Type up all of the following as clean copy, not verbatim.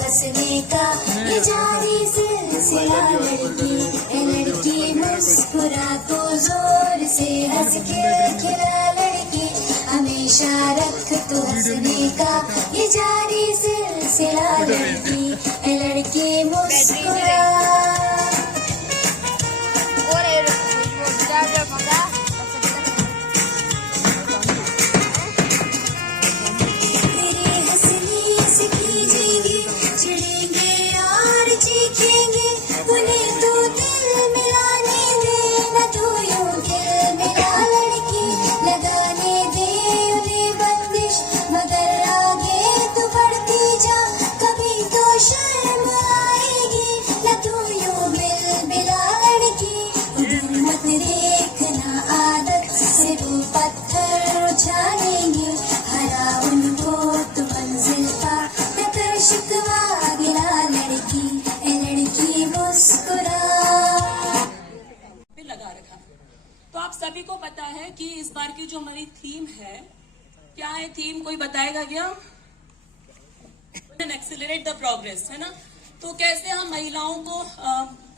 हंसने का ये जारी सिलसिला लड़की मुस्कुरा तो जोर से हंस के खिला लड़की हमेशा रख तो हंसने का ये जारी सिलसिला लड़की मुस्कुरा। तो आप सभी को पता है कि इस बार की जो हमारी थीम है, क्या है थीम, कोई बताएगा क्या? एक्सेलरेट द प्रोग्रेस, है ना। तो कैसे हम महिलाओं को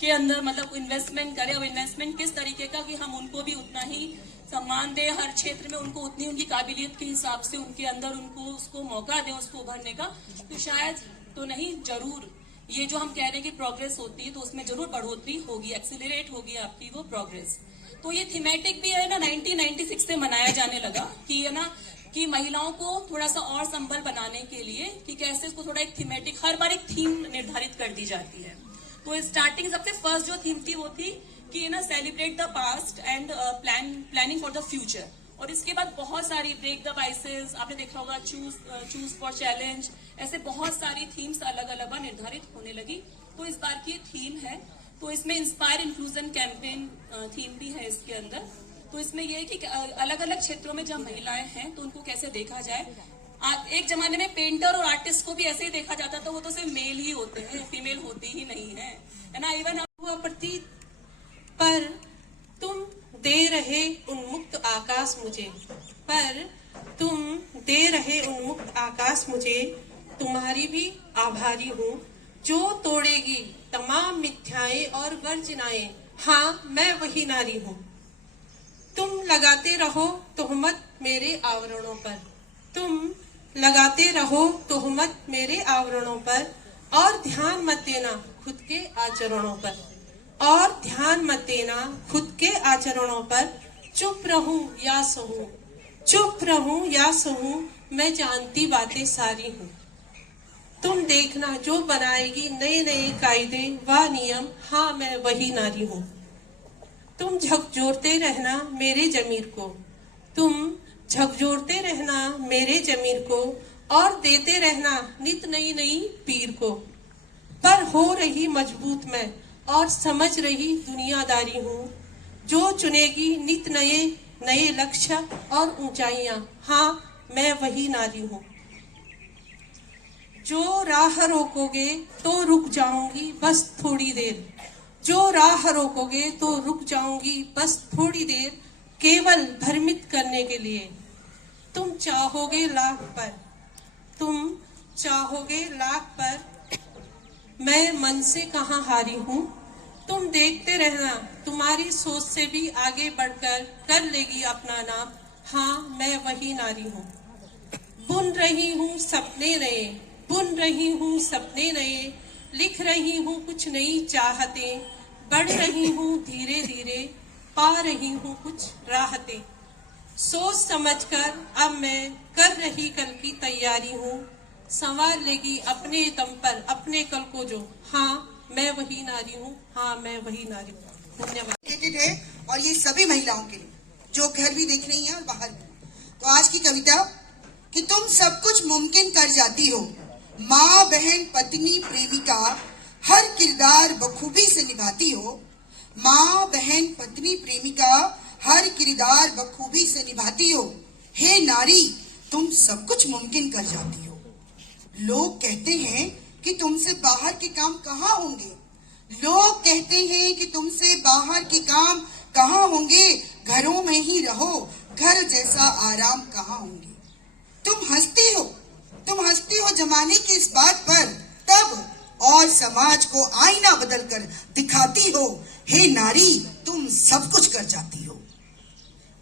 के अंदर मतलब इन्वेस्टमेंट करें, और इन्वेस्टमेंट किस तरीके का कि हम उनको भी उतना ही सम्मान दें, हर क्षेत्र में उनको उतनी उनकी काबिलियत के हिसाब से उनके अंदर उनको उसको मौका दें उसको उभरने का। तो शायद तो नहीं, जरूर ये जो हम कह रहे हैं कि प्रोग्रेस होती है तो उसमें जरूर बढ़ोतरी होगी, एक्सीलरेट होगी आपकी वो प्रोग्रेस। तो ये थीमेटिक भी है ना, 1996 से मनाया जाने लगा कि है ना कि महिलाओं को थोड़ा सा और संबल बनाने के लिए कि कैसे उसको थोड़ा एक थीमेटिक, हर बार एक थीम निर्धारित कर दी जाती है। तो स्टार्टिंग सबसे फर्स्ट जो थीम थी वो थी कि ना celebrate the past and planning for the future. और इसके बाद बहुत सारी ब्रेक द बाइसेस, आपने देखा होगा, चूज फॉर चैलेंज, ऐसे बहुत सारी थीम्स अलग अलग निर्धारित होने लगी। तो इस बार की थीम है, तो इसमें इंस्पायर इंक्लूजन कैंपेन थीम भी है इसके अंदर। तो इसमें यह है कि अलग अलग क्षेत्रों में जब महिलाएं हैं तो उनको कैसे देखा जाए। एक जमाने में पेंटर और आर्टिस्ट को भी ऐसे ही देखा जाता था, वो तो सिर्फ मेल ही होते हैं, फीमेल होती ही नहीं है ना। इवन हुआ प्रतीत, पर तुम दे रहे उन्मुक्त आकाश मुझे, पर तुम दे रहे उन्मुक्त आकाश मुझे, तुम्हारी भी आभारी हूँ जो तोड़ेगी तमाम मिथ्याएं और वर्जनाएं। हाँ, मैं वही नारी हूँ। तुम लगाते रहो तोहमत मेरे आवरणों पर, तुम लगाते रहो तोहमत मेरे आवरणों पर, और ध्यान मत देना खुद के आचरणों पर, और ध्यान मत देना खुद के आचरणों पर। चुप रहूं या सहूं, चुप रहूं या सहूं, मैं जानती बातें सारी हूँ। तुम देखना जो बनाएगी नए नए कायदे व नियम, हाँ मैं वही नारी हूँ। तुम झकझोरते रहना मेरे जमीर को, तुम झकझोरते रहना मेरे जमीर को, और देते रहना नित नई नई पीर को। पर हो रही मजबूत मैं और समझ रही दुनियादारी हूँ, जो चुनेगी नित नए नए लक्ष्य और ऊंचाइयां, हाँ मैं वही नारी हूँ। जो राह रोकोगे तो रुक जाऊंगी बस थोड़ी देर, जो राह रोकोगे तो रुक जाऊंगी बस थोड़ी देर, केवल भ्रमित करने के लिए। तुम चाहोगे लाख पर, तुम चाहोगे लाख पर, मैं मन से कहाँ हारी हूँ। तुम देखते रहना, तुम्हारी सोच से भी आगे बढ़कर कर लेगी अपना नाम। हाँ, मैं वही नारी हूँ। बुन रही हूँ सपने नए, बुन रही हूँ सपने नए, लिख रही हूँ कुछ नई चाहतें, बढ़ रही हूँ धीरे धीरे, पा रही हूँ कुछ राहतें। सोच समझकर अब मैं कर रही कल की तैयारी हूँ, संवार लेगी अपने दम पर अपने कल को जो। हाँ, मैं वही नारी हूँ, हाँ मैं वही नारी हूँ। धन्यवाद। है और ये सभी महिलाओं के लिए जो घर भी देख रही हैं और बाहर भी। तो आज की कविता कि तुम सब कुछ मुमकिन कर जाती हो, माँ बहन पत्नी प्रेमिका हर किरदार बखूबी से निभाती हो, माँ बहन पत्नी प्रेमिका हर किरदार बखूबी से निभाती हो। हे नारी, तुम सब कुछ मुमकिन कर जाती हो। लोग कहते हैं कि तुमसे बाहर के काम कहाँ होंगे, लोग कहते हैं कि तुमसे बाहर के काम कहाँ होंगे, घरों में ही रहो, घर जैसा आराम कहाँ होंगे। तुम हंसती हो जमाने की इस बात पर तब, और समाज को आईना बदल कर दिखाती हो। हे नारी, तुम सब कुछ कर जाती हो।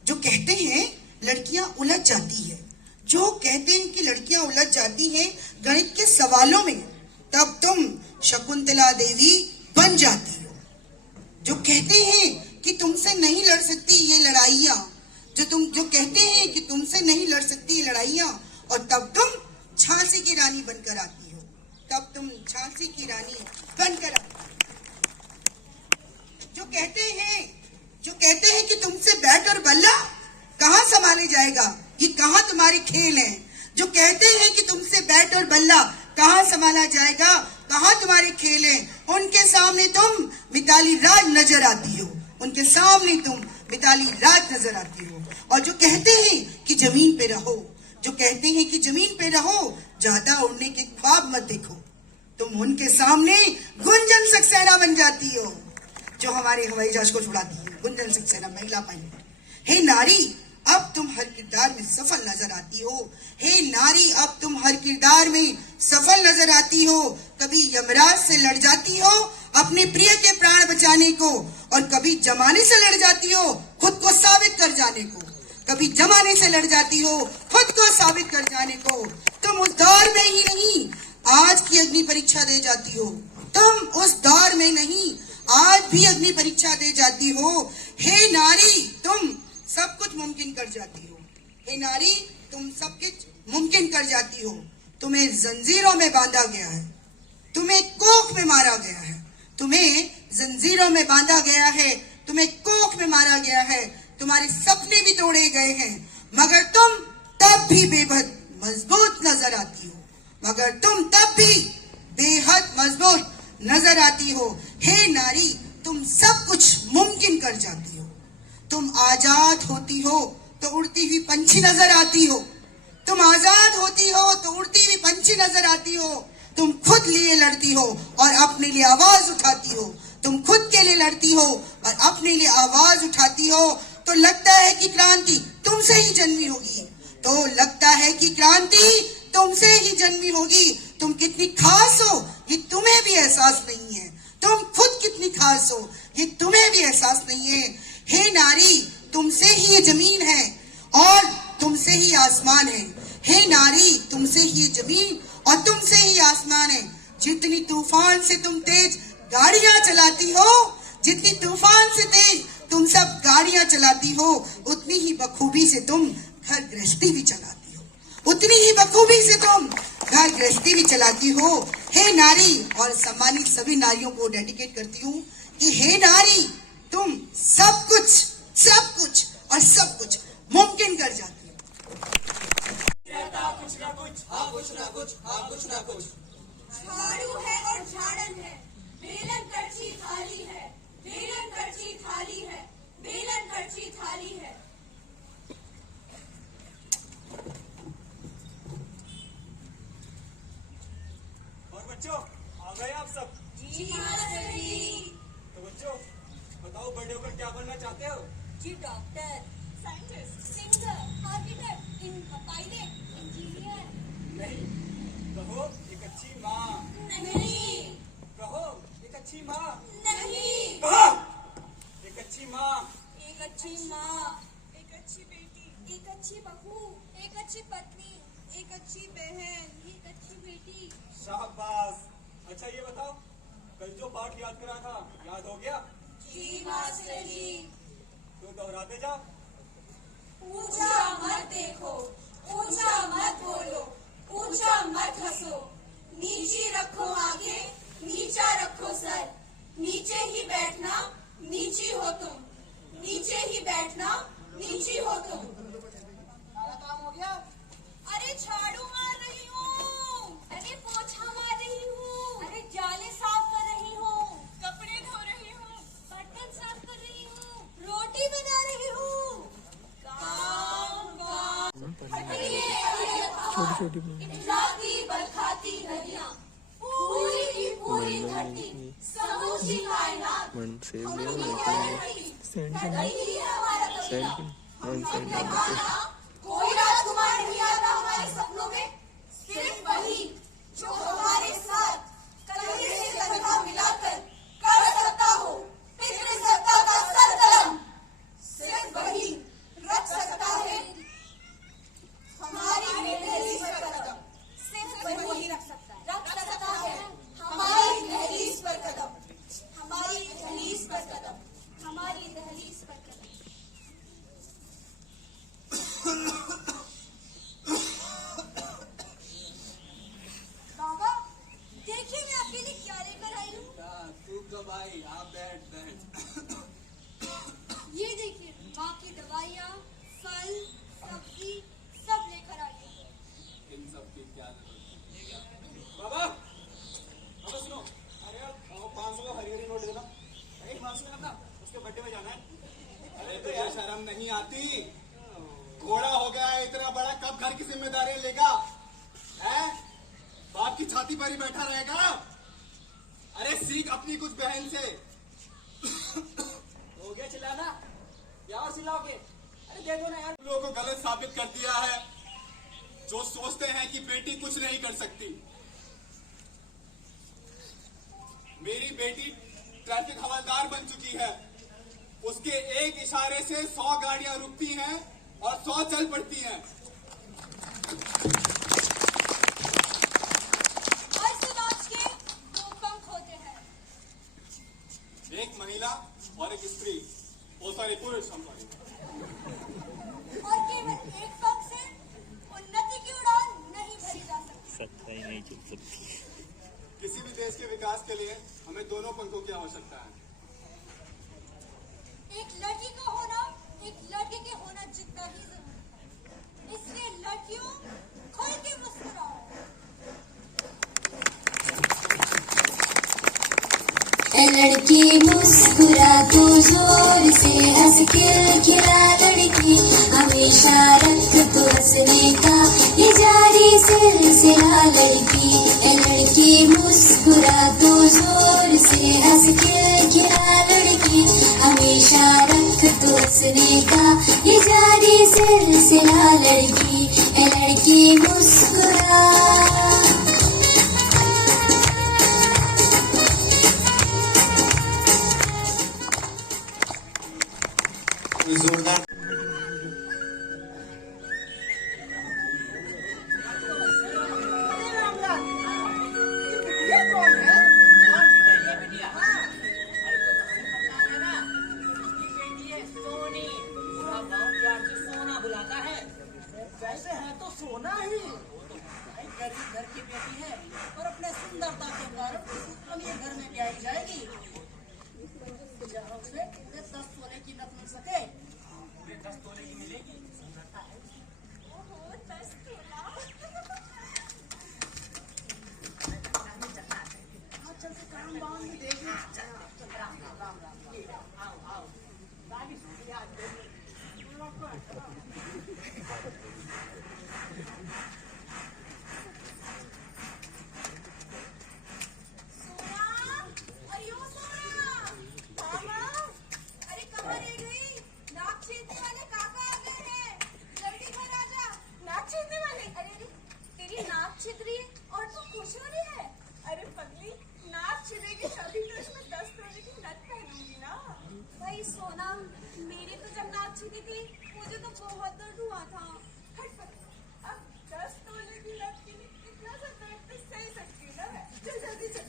जो कहते हैं लड़कियां उलझ जाती है, जो कहते हैं कि लड़कियां उलझ जाती हैं गणित के सवालों में, तब तुम शकुंतला देवी बन जाती हो। जो कहते हैं कि तुमसे नहीं लड़ सकती ये लड़ाइयां, जो कहते हैं कि तुमसे नहीं लड़ सकती ये लड़ाइयां, और तब तुम झांसी की रानी बनकर आती हो, तब तुम झांसी की रानी बनकर आती हो। जो कहते हैं कि तुमसे बैट और बल्ला कहाँ संभाले जाएगा, ये कहाँ तुम्हारे खेल हैं। जो कहते हैं कि तुमसे बैट और बल्ला कहाँ संभाला जाएगा, कहाँ तुम्हारे खेल हैं, उनके सामने तुम मिताली राज नजर आती हो, उनके सामने तुम मिताली राज नजर आती हो। और जो कहते हैं कि जमीन पे रहो, जो कहते हैं कि जमीन पे रहो, ज्यादा उड़ने के ख्वाब मत देखो, तुम उनके सामने गुंजन सक्सेना बन जाती हो, जो हमारे हवाई जहाज को छुड़ाती है। गुंजन सक्सेना महिला पायलट। हे नारी, अब तुम हर किरदार में सफल नजर आती हो। हे नारी, अब तुम हर किरदार में सफल नजर आती हो। कभी यमराज से लड़ जाती हो अपने प्रिय के प्राण बचाने को, और कभी जमाने से लड़ जाती हो खुद को साबित कर जाने को, कभी जमाने से लड़ जाती हो खुद को साबित कर जाने को। तुम उस दौर में ही नहीं आज की अग्नि परीक्षा दे जाती हो, तुम उस दौर में नहीं आज भी अग्नि परीक्षा दे जाती हो। हे नारी, तुम सब कुछ मुमकिन कर जाती हो। हे नारी, तुम सब कुछ मुमकिन कर जाती हो। तुम्हें जंजीरों में बांधा गया है, तुम्हें कोख में मारा गया है, तुम्हें जंजीरों में बांधा गया है, तुम्हें कोख में मारा गया है, तुम्हारे सपने भी तोड़े गए हैं, मगर तुम तब भी बेहद मजबूत नजर आती हो, मगर तुम तब भी बेहद मजबूत नजर आती हो। हे नारी, तुम सब कुछ मुमकिन कर जाती हो। तुम आजाद होती हो तो उड़ती हुई पंछी नजर आती हो, तुम आजाद होती हो तो उड़ती हुई पंछी नजर आती हो। तुम खुद लिए लड़ती हो और अपने लिए आवाज उठाती हो, तुम खुद के लिए लड़ती हो और अपने लिए आवाज उठाती हो। तो लगता है कि क्रांति तुमसे ही जन्मी होगी, तो लगता है कि क्रांति तुमसे ही जन्मी होगी। तुम कितनी खास हो ये तुम्हें भी एहसास नहीं है, तुम खुद कितनी खास हो ये तुम्हें भी एहसास नहीं है। हे नारी, तुमसे ही ये जमीन है और तुमसे ही आसमान है। हे नारी, तुमसे ही ये जमीन और तुमसे ही आसमान है। जितनी तूफान से तुम तेज गाड़ियां चलाती हो, जितनी तूफान से तेज तुम सब गाड़ियां चलाती हो, उतनी ही बखूबी से तुम घर गृहस्थी भी चलाती हो, उतनी ही बखूबी से तुम घर गृहस्थी भी चलाती हो। हे नारी, और सम्मानित सभी नारियों को डेडिकेट करती हूँ कि हे नारी, तुम सब कुछ और सब कुछ मुमकिन कर जाती हो। कुछ झाड़ू है और झाड़न है, बेलन करछी थाली है, बेलन करछी थाली है, बेलन करछी थाली है। बच्चों आ गए आप सब? जी मास्टर जी। तो बच्चों बताओ बड़े होकर क्या बनना चाहते हो? जी doctor, scientist, singer, architect, pilot, engineer. नहीं, कहो एक अच्छी माँ। नहीं। कहो एक अच्छी माँ। नहीं। कहा एक अच्छी माँ। एक अच्छी माँ, एक अच्छी बेटी, एक अच्छी बहू, एक अच्छी पत्नी, एक अच्छी बहन, एक अच्छी बेटी। शाबाश। अच्छा ये बताओ कल जो पाठ याद करा था याद हो गया? जी मास्टर जी। तो दोहराते जाओ। ऊंचा मत देखो, ऊंचा मत बोलो, ऊंचा मत हंसो, नीची रखो आंखें, नीचा रखो सर, नीचे ही बैठना, नीची हो तुम, नीचे ही बैठना, नीची हो तुम। सारा काम हो गया? अरे झाड़ू मार रही हूँ, अरे पोछा मार रही हूँ, अरे जाले साफ कर रही हूँ, कपड़े धो रही हूँ, बर्तन साफ कर रही हूँ, रोटी बना रही हूँ। काम इतलाती बरखाती नदियाँ, पूरी की पूरी धरती, समूची कायनात, हमारी हमारा कबीला। हमने कहा कोई राजकुमार नहीं आता हमारे सपनों में, सिर्फ वही जो हमारे साथ कंधे से कंधा मिलाकर कर सकता हो पितृसत्ता का सरकलम, सिर्फ वही रख सकता है हमारी दहलीज पर कदम, सिर्फ वही रख सकता है हमारी दहलीज पर कदम, हमारी दहलीज पर कदम, हमारी दहलीज पर कदम। बाबा देखिए मैं आपके लिए क्या लेकर आई हूँ। तू कब आई? आप बैठ बैठ। ये देखिए माँ की दवाइयाँ, फल, सब्जी सब लेकर आई हूँ। इन सब की क्या जरूरत है? बाबा बाबा सुनो। अरे यार 500 का हरी हरी नोट देना। एक माँ से ना उसके बर्थडे में जाना है। अरे तो यार शर्म नहीं आती? घोड़ा हो गया है इतना बड़ा, कब घर की जिम्मेदारी लेगा? है बाप की छाती पर ही बैठा रहेगा? अरे सीख अपनी कुछ बहन से। हो गया चिल्लाना, क्या और चिल्लाओगे? अरे दे दो ना यार। लोगों को गलत साबित कर दिया है जो सोचते हैं कि बेटी कुछ नहीं कर सकती। मेरी बेटी ट्रैफिक हवलदार बन चुकी है। उसके एक इशारे से 100 गाड़ियां रुकती हैं और 100 चल पड़ती हैं। हर समाज के दो पंख होते हैं, एक महिला और एक स्त्री, वो सॉरी पुरुष, हम सॉरी। और केवल एक पंख से उन्नति की उड़ान नहीं भरी जा सकती। सत्ताई नहीं चल सकती। किसी भी देश के विकास के लिए हमें दोनों पंखों की आवश्यकता है। एक लड़की का होना एक लड़के के होना जितना ही जरूरी है, इसलिए लड़कियों खुल के मुस्कुराओ। ए लड़की मुस्कुरा तो जोर से, हंस खिलखिला लड़की, हमेशा रख तो हंसने का ये जारी सिलसिला लड़की। ए लड़की मुस्कुरा तो जोर से, हंस खिलखिला लड़की, हमेशा रख तो हंसने का ये जारी सिलसिला लड़की। ए लड़की मुस्कुरा। जोरदार। वैसे है तो सोना ही, गरीब घर की बेटी है और अपने सुंदरता के कारण अमीर घर में ब्याही जाएगी। उसे 10 तोले की न मिल सके, 10 तोले की मिलेगी। सुंदरता है। चल से काम बाम में देगी। राम राम राम राम। आओ आओ दादी सुनिए आज देखिए। 5 छिद रही है और तू खुश हो रही है। अरे पगली, नाक छिदेगी तभी तो इसमें 10 तोले की नथ पहनूंगी ना। भाई सोना, मेरी तो जब नाक छिदी थी मुझे तो बहुत दर्द हुआ था। हट पगली, अब 10 तोले की नथ के लिए इतना सा दर्द तो सह सकती हूँ ना मैं। चल जल्दी चल।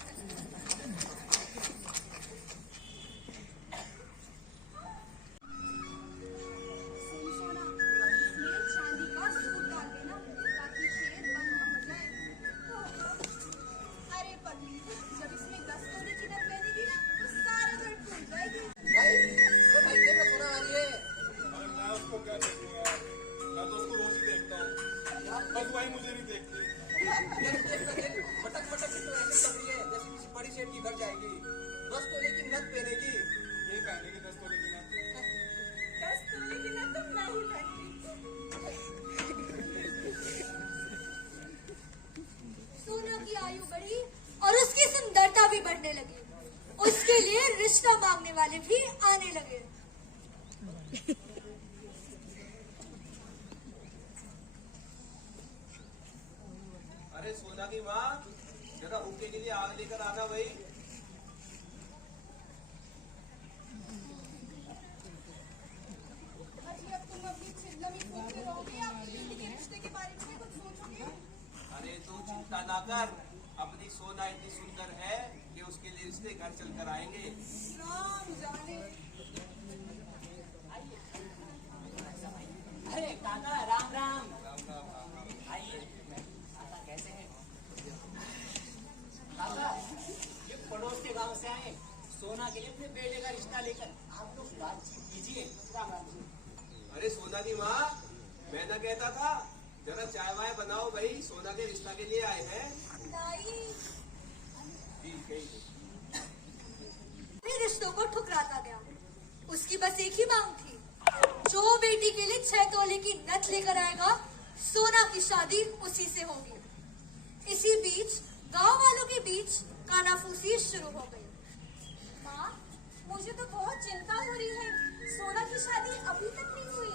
सोना, इसमें चांदी का सूट डाल देना ताकि छेद बंद ना हो जाए। अरे पगली, जब इसमें 10 तोले की नथ पहनेगी ना तो सारा दर्द भूल जाएगी। भाई देखो सोना आ रही है। अरे मैं उसको क्या देखूं यार, मैं तो उसको रोज ही देखता हूँ, बस वही मुझे नहीं देखती। देख मटक मटक की तो ऐसे चल रही है जैसे किसी बड़ी सेठ की घर जाएगी। 10 तोले की नथ पहनेगी। ये पहनेगी 10 तोले की नथ। 10 तोले की नथ तो मैं ही पहनती। सोना की आयु बढ़ी और उसकी सुंदरता भी बढ़ने लगी। उसके लिए रिश्ता मांगने वाले भी आने लगे। अरे सोना की माँ, जरा हुक्के के लिए आग लेकर आना भाई। अरे अब तुम अपनी छिल्लमी सोचते रहोगे या अपनी बेटी के रिश्ते के बारे में कुछ सोचोगे? अरे तू चिंता ना कर, अपनी सोना इतनी सुंदर है कि उसके लिए रिश्ते घर चल कर आएंगे। राम जाने। अरे काका राम राम। आइए काका, कैसे हैं? काका, ये पड़ोस के गांव से आए सोना के लिए अपने बेटे का रिश्ता लेकर। आप लोग बातचीत कीजिए। राम राम जी। अरे सोना की माँ, मैं ना कहता था जरा चाय वाय बनाओ भाई, सोना के रिश्ता के लिए आए हैं। ठीक है। भी रिश्तों को ठुकराता गया। उसकी बस एक ही मांग थी, जो बेटी के लिए 6 तोले की नथ लेकर आएगा सोना की शादी उसी से होगी। इसी बीच गांव वालों के बीच कानाफूसी शुरू हो गई। माँ, मुझे तो बहुत चिंता हो रही है। सोना की शादी अभी तक नहीं हुई।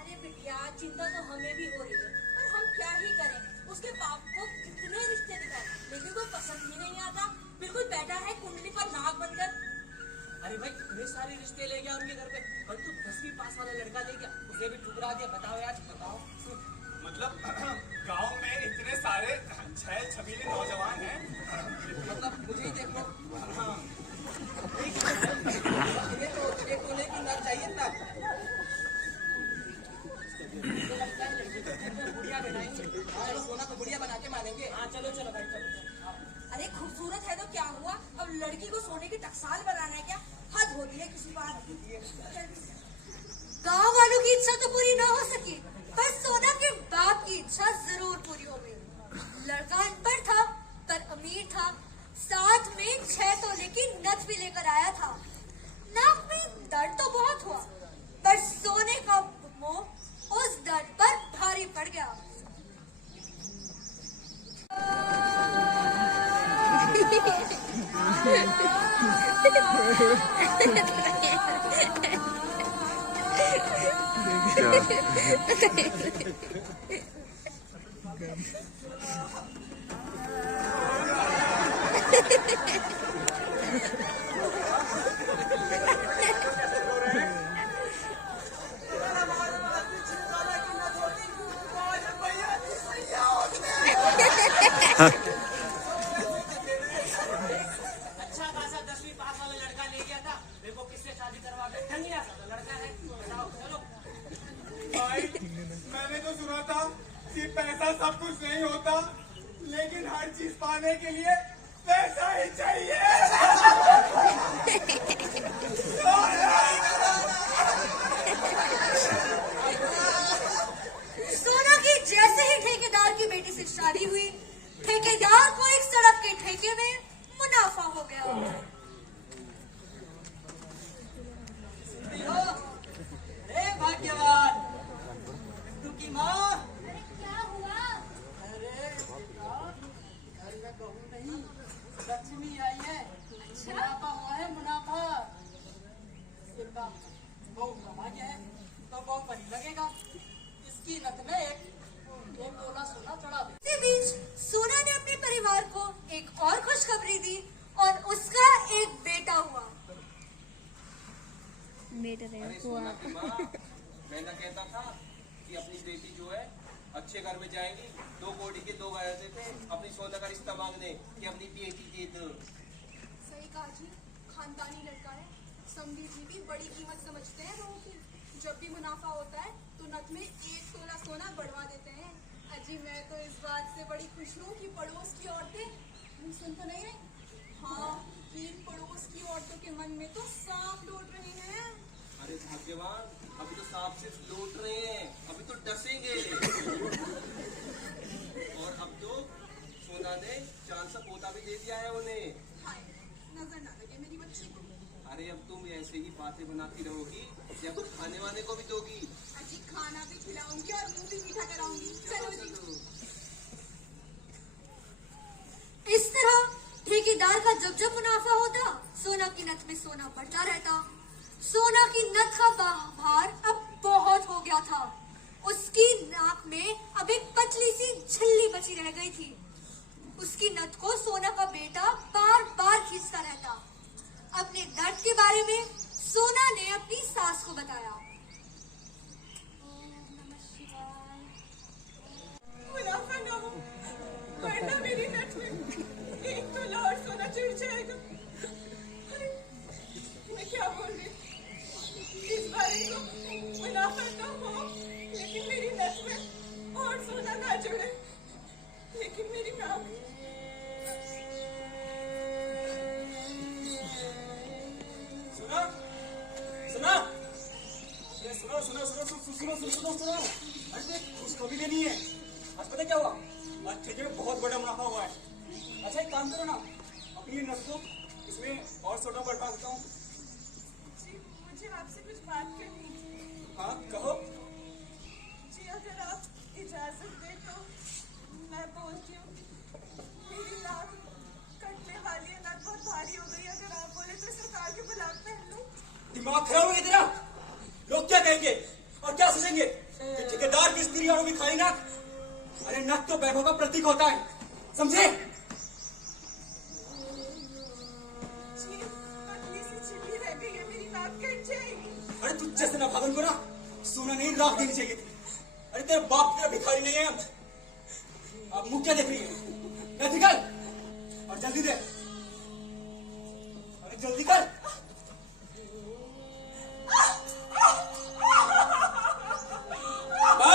अरे बिटिया, चिंता तो हमें भी हो रही है, पर हम क्या ही करें। उसके बाप को कितने रिश्ते दिखाए लेकिन कोई पसंद ही नहीं आता। बिल्कुल बैठा है कुंडली पर नाक बनकर। अरे भाई, इतने सारे रिश्ते ले गया उनके घर पे और तू 10वीं पास वाला लड़का ले गया, उसे भी ठुकरा दिया। बताओ यार, बताओ। मतलब गांव में इतने सारे छैल छबीले नौजवान हैं। मतलब मुझे ही देख लो। हाँ, ये तो 6 तोले की नथ चाहिए ना। गुड़िया बनाएंगे। चलो सोना को गुड़िया बना के मानेंगे। हाँ चलो चलो भाई चलो। अरे खूबसूरत है तो क्या हुआ, अब लड़की को सोने की टकसाल बनाना है क्या? हद होती है किसी बात की। गांव वालों की इच्छा तो पूरी ना हो सकी, पर सोना के बाप की इच्छा जरूर पूरी हो गई। लड़का अनपढ़ था पर अमीर था, साथ में 6 तोले की नथ भी लेकर आया था। नाक में दर्द तो बहुत हुआ, पर सोने का मोह उस दर्द पर भारी पड़ गया। अच्छा खासा 10वीं पास वाला लड़का ले गया था, देखो किससे शादी करवा के ठंगिया सा लड़का है। बताओ चलो। भाई, मैंने तो सुना था कि पैसा सब कुछ नहीं होता, लेकिन हर चीज पाने के लिए पैसा ही चाहिए। सोना की जैसे ही ठेकेदार की बेटी से शादी हुई, ठेकेदार को एक सड़क के ठेके में मुनाफा हो गया। भाग्यवान तू की माँ। क्या हुआ? अरे घर में बहू नहीं, लक्ष्मी आई है। मुनाफा हुआ है, मुनाफा। बहू कमा गया है तो बहुत बड़ी लगेगा। इसकी नथ में एक 2 तोला सोना चढ़ा दे। इसी बीच सोना ने अपने परिवार को एक और खुशखबरी दी और उसका एक बेटा हुआ। अरे सोना की माँ, मैं ना कहता था कि अपनी बेटी जो है अच्छे घर में जाएगी, 2 कोड़ी के 2 गए थे अपनी सोना का रिश्ता मांगने कि अपनी बेटी दे दो। सही कहा जी, खानदानी लड़का है। समधी जी भी बड़ी कीमत समझते हैं लोगों की। जब भी मुनाफा होता है तो नक में 1 तोला सोना बढ़वा देते हैं। अजी मैं तो इस बात से बड़ी खुश हूँ कि पड़ोस की औरतें सुन तो नहीं रही। हाँ, इन पड़ोस की औरतों के मन में तो सांप लौट रहे हैं। अरे भाग्यवान, अभी तो सांप सिर्फ लौट रहे हैं, अभी तो डसेंगे। और अब तो सोना ने चांद सा पोता भी दे दिया है उन्हें। हाय, नजर ना लगे मेरी बच्ची को। अरे अब तुम ऐसे ही बातें बनाती रहोगी या कुछ खाने वाने को भी दोगी। अजी खाना भी खिलाऊंगी और मुंह भी मीठा कराऊंगी। चलो जी। इस तरह ठेकेदार का जब जब मुनाफा होता, सोना की नथ में सोना बढ़ता रहता। सोना की नथ का भार अब बहुत हो गया था। उसकी नाक में अब एक पतली सी झिल्ली बची रह गई थी। उसकी नथ को सोना का बेटा बार बार खींचता रहता। अपने दर्द के बारे में सोना ने अपनी सास को बताया। मुनाफा ना हो, वरना मेरी नथ में 1 तोला और सोना चढ़ जाएगा। अरे, मैं क्या बोल रही हूँ? इस बार तो मुनाफा ना हो, लेकिन मेरी नथ में और सोना ना जुड़े। लेकिन मेरी नाक सुना सुना ये सुनो सुनो सुनो सुनो सुनो सुनो सुनो सुनो। अरे देख, खुशखबरी देनी है। आज पता क्या हुआ? आज ठेके में बहुत बड़ा मुनाफा हुआ है। अच्छा एक काम करो ना, अपनी ये नस को इसमें और सोना बढ़वा देता हूँ। जी, मुझे आपसे कुछ बात करनी है। हाँ कहो। जी अगर आप इजाजत दें तो मैं बोलती हूँ, मेरी नाक कटने वाली है, नाक बहुत भारी हो गई है। अगर आप बोले तो सरकार के गुलाब पहन लूं। दिमाग खराब हो गया तेरा? लोग क्या कहेंगे और क्या सोचेंगे कि ठेकेदार की स्त्री और भी खाली नाक? अरे नक तो वैभव का प्रतीक होता है, समझे? जी, पतली सी छिपी रह गई है, मेरी नाक कट जाएगी। अरे तू जैसे ना भागन को ना सोना नहीं राख देनी चाहिए थी। अरे तेरा बाप तेरा भिखारी नहीं है। अब मुंह क्या देख रही है? मैं निकल और जल्दी दे। अरे जल्दी कर। क्या हुआ?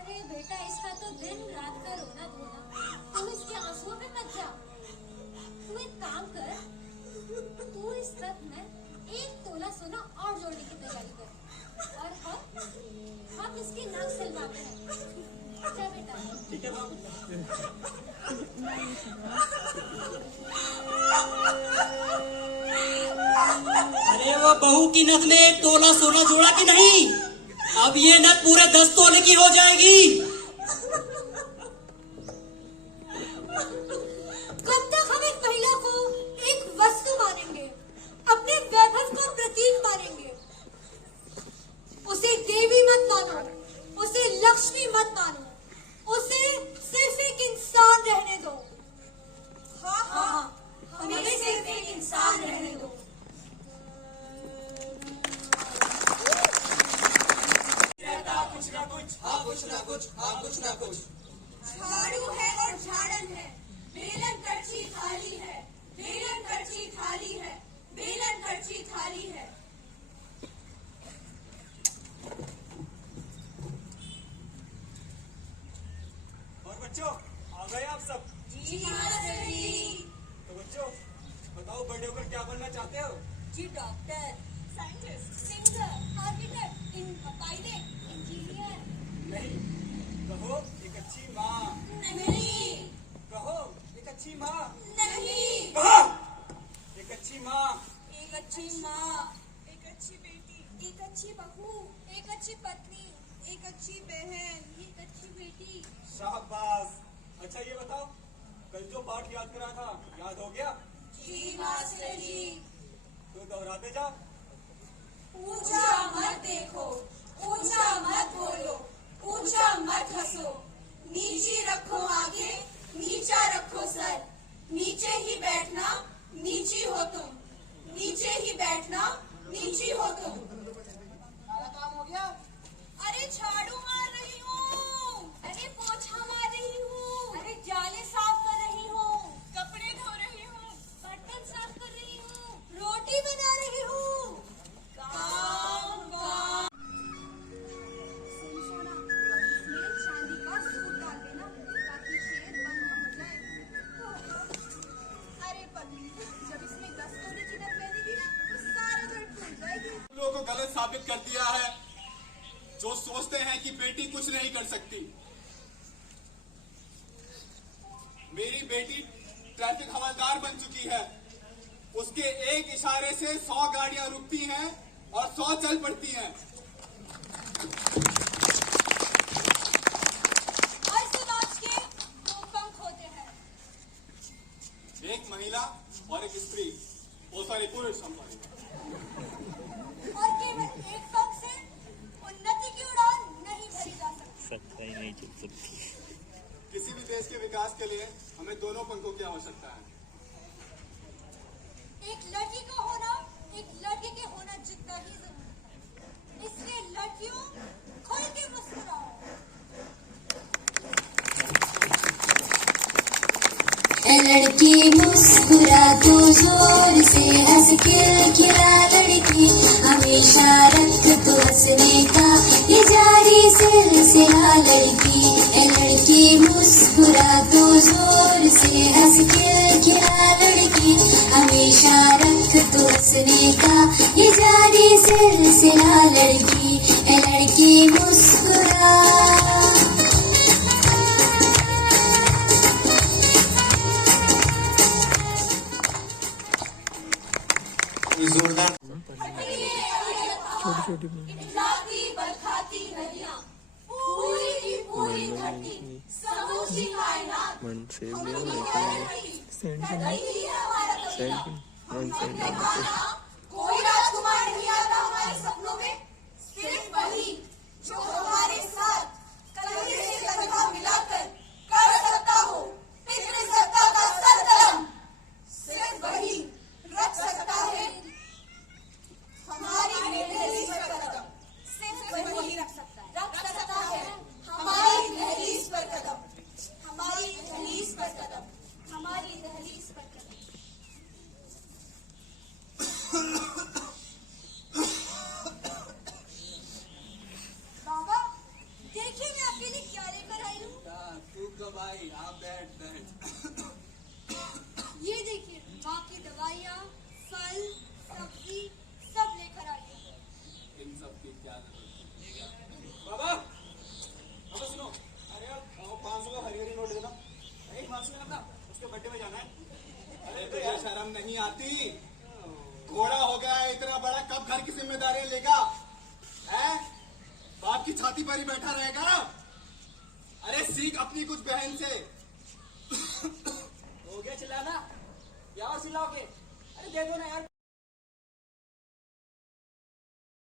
अरे बेटा, इसका तो दिन रात का रोना धोना। तुम इसके आंसुओं पे मत जा। तू एक काम कर, तू इस नथ में 1 तोला सोना और जोड़ने की तैयारी कर और हम इसकी नाक सिलवाते हैं। अच्छा बेटा। ठीक है बाप। अरे वो बहू की नथ में 1 तोला सोना जोड़ा कि नहीं? अब ये नथ पूरे 10 तोले की हो जाएगी। कब तक हम एक महिला को एक वस्तु मानेंगे, अपने वैभव को प्रतीक मानेंगे? उसे देवी मत मानो, उसे लक्ष्मी मत मानो, उसे सिर्फ एक इंसान रहने दो। हाँ, हमें सिर्फ एक इंसान रहने दो। कुछ ना कुछ, हाँ कुछ ना कुछ, हाँ कुछ ना कुछ। झाड़ू है और झाड़न है, बेलन करछी थाली है, बेलन करछी थाली है, बेलन करछी थाली है। और बच्चों आ गए आप सब? जी मास्टर जी। तो बच्चों बताओ, बड़े होकर क्या बनना चाहते हो? जी doctor, scientist, singer, architect, pilot, engineer. नहीं, कहो एक अच्छी माँ। नहीं, कहो एक अच्छी माँ। नहीं। कहा एक अच्छी माँ। एक अच्छी माँ, एक अच्छी बेटी, एक अच्छी बहू, एक अच्छी पत्नी, एक अच्छी बहन, एक अच्छी बेटी। शाबाश। अच्छा ये बताओ, कल जो पाठ याद करा था याद हो गया? जी मास्टर जी। तो दोहराते जा। ऊंचा मत देखो, ऊंचा मत बोलो, ऊंचा मत हंसो, नीची रखो आंखें, नीचा रखो सर, नीचे ही बैठना, नीची हो तुम, नीचे ही बैठना, नीची हो तुम। सारा काम हो गया? अरे झाड़ू मार रही हूँ, अरे पोछा मार रही हूँ, अरे जाले साफ कर रही हूँ, कपड़े धो रही हूँ, बर्तन साफ कर रही हूँ, रोटी बना रही हूँ। काम काम। सुन सोना, इसमें चांदी का सूट डाल देना ताकि छेद बंद ना हो जाए। अरे पगली, जब इसमें 10 तोले की नथ पहनेगी ना तो सारा घर टूट जाएगी। लोगों को गलत साबित कर दिया है जो सोचते हैं कि बेटी कुछ नहीं कर सकती। मेरी बेटी ट्रैफिक हवलदार बन चुकी है। उसके एक इशारे से 100 गाड़ियां रुकती हैं और 100 चल पड़ती हैं। और समाज के 2 पंख होते हैं। एक महिला और एक स्त्री, वो सारी पुरुष हम पाएंगे। और केवल एक पंख से उन्नति की उड़ान नहीं भरी जा सकती। सत्ता ही नहीं चल सकती। किसी भी देश के विकास के लिए हमें दोनों पंखों की आवश्यकता है। एक लड़की का होना एक लड़के के होना जितना ही जरूरी है। इसलिए लड़कियों, खुल के मुस्कुराओ। ए लड़की मुस्कुरा तो जोर से, हंस खिलखिला लड़की, हमेशा रख तो हंसने का ये जारी सिलसिला लड़की। ए लड़की मुस्कुरा तो जोर से, हंस खिलखिला लड़की, हमेशा रख तो हंसने का ये जारी सिलसिला लड़की। ए लड़की मुस्कुरा। जोरदार। छोटी इतलाती बरखाती नदियाँ, पूरी की पूरी धरती, समूची कायनात, मन से हम ले लोग लेकिन सेंड रही है हमारा तबीयत। मन से हमने कहा था, कोई राजकुमार नहीं आता हमारे सपनों में, सिर्फ वही जो हमारे साथ कंधे से कंधा मिलाकर कर सकता हो पितृ सत्ता का सरकलम। सिर्फ वही रख सकता है हमारी दहलीज पर कदम। सिर्फ वही रख सकता है हमारी दहलीज पर कदम, हमारी दहलीज पर कदम, हमारी दहलीज पर कदम। बाबा, देखिए मैं आपके लिए क्या लेकर आई हूँ। तू कब आई? आप बैठ। ये देखिए, माँ की दवाइयाँ, फल, सब्जी सब लेकर आई हूँ। इन सब की क्या जरूरत है? बाबा, अब सुनो। अरे यार, 500 का हरी नोट देना। एक मानसी का ना, उसके बर्थडे में जाना है। अरे तुझे शर्म नहीं आती? घोड़ा हो गया है इतना बड़ा, कब घर की जिम्मेदारी लेगा? हैं? बाप की छाती पर ही बैठा रहेगा? अरे सीख अपनी कुछ बहन से। हो गया चिल्लाना? क्या और चिल्लाओगे? अरे दे दो ना यार।